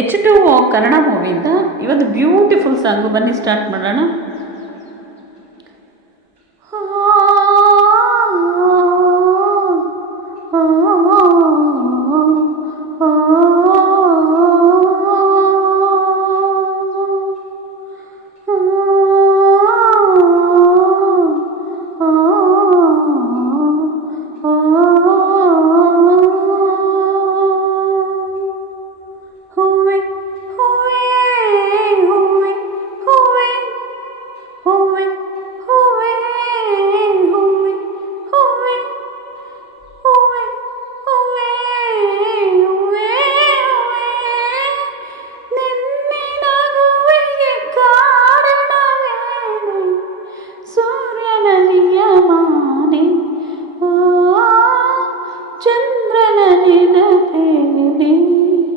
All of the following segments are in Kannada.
ಎಚ್ ಟು ಕನ್ನಡ ಮೂವಿಯಿಂದ ಇವತ್ತು ಬ್ಯೂಟಿಫುಲ್ ಸಾಂಗು ಬನ್ನಿ ಸ್ಟಾರ್ಟ್ ಮಾಡೋಣ. Hooey.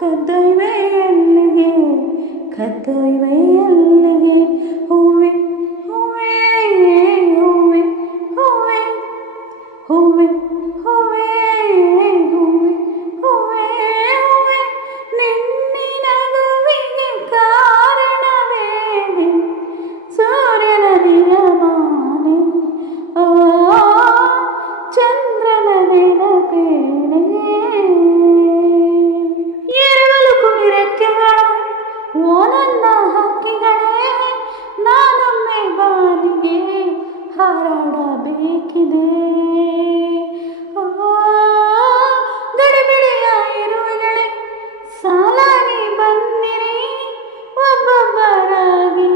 ಕದ್ದೊಯ್ವೆ ಎಲ್ಲಿಗೆ ಕದ್ದೊಯ್ವೆ ಎಲ್ಲಿಗೆ ಹೂವೆ ಹೂವೆ ಹೂವೆ ಹೂವೆ ಹೂವೆ ಬಾನಿಗೆ ಹಾರಾಡಬೇಕಿದೆ. ಗಡಿಬಿಡಿಯ ಇರುವೆಗಳೇ ಸಾಲಾಗಿ ಬಂದಿರಿ ಒಬ್ಬೊಬ್ಬರಾಗಿ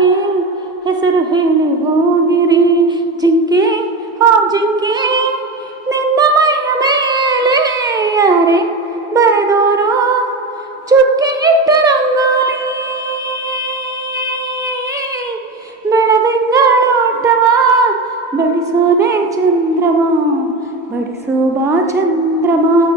ಹೆಸರು ಹೇಳಿ ಹೋಗಿರಿ. ಜಿಂಕೆ ಓ ಜಿಂಕೆ వడిసోనే చంద్రమా? వడిసోబా చంద్రమా?